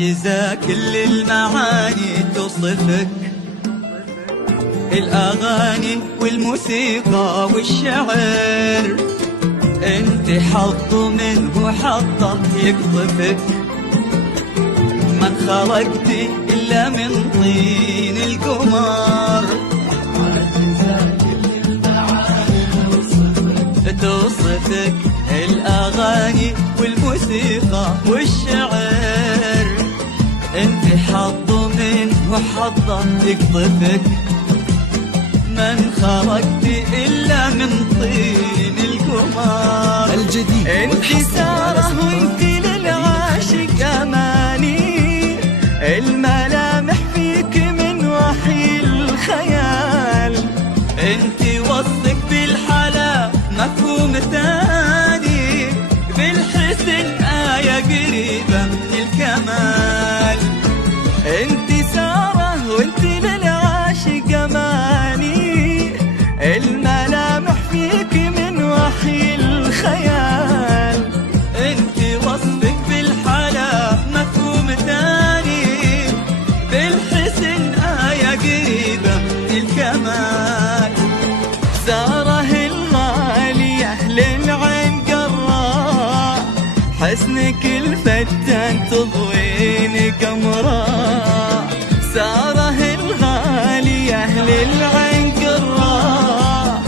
عاجزة كل المعاني توصفك، الأغاني والموسيقى والشعر انت حظ منه حظه يقذفك. من خلقتي إلا من طين القمر، توصفك الأغاني والموسيقى والشعر انت حظ منه حظه يقذفك. من خلقتي إلا من طين القمر. الجديد انت سارة وانت للعاشق أماني، الملامح فيك من وحي الخيال. انت وصفك بالحلا مفهوم ثاني، بالحسن آية قريبة من الكمال. انت سارة وانت للعاشق أماني، الملامح فيك من وحي الخيال. انت وصفك بالحلا مفهوم ثاني، بالحسن آية قريبة من الكمال. سارة الغالية للعين قراء، حسنك الفتان تضوين قمراء. سارة الغالية للعين قراء،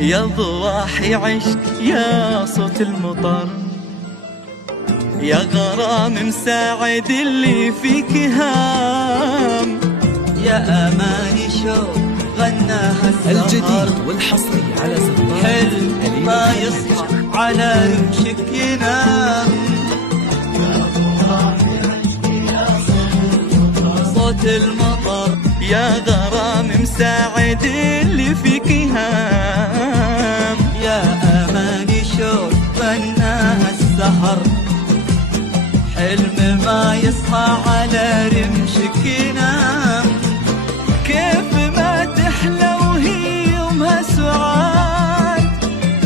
يا ضواحي عشق يا صوت المطر، يا غرام مساعد اللي فيك هام. يا أماني شوق غناها السهر، الجديد والحصري على زهران حلم ما يصحى على رمشك ينام. صوت المطر يا غرام مساعد اللي فيك هام. يا أماني شوق غناها السهر، حلم ما يصحى على رمشك ينام. كيف ما تحلى وهي يومها سعاد،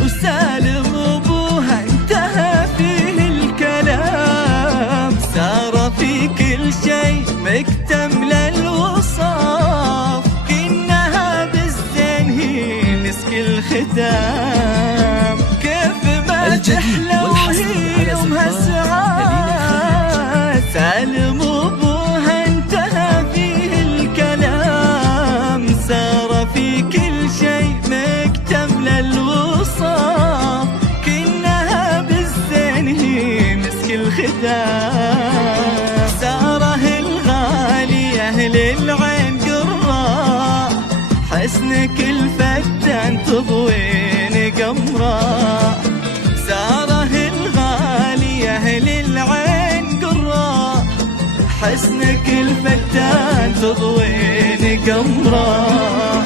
وسالم ابوها انتهى فيه الكلام. سارة في كل شيء مكتملة الوصاف، كأنها بالزين هي مسك الختام. كيف ما تحلى وهي يومها سعاد، سالم ابوها انتهى فيه الكلام. سارة في كل شيء مكتملة الوصاف، كأنها بالزين هي مسك الختام. سارة الغالية للعين قراء، حسنك الفتان تضوين قمراء. سارة الغالية للعين قراء، حسنك الفتان تضوين قمراء.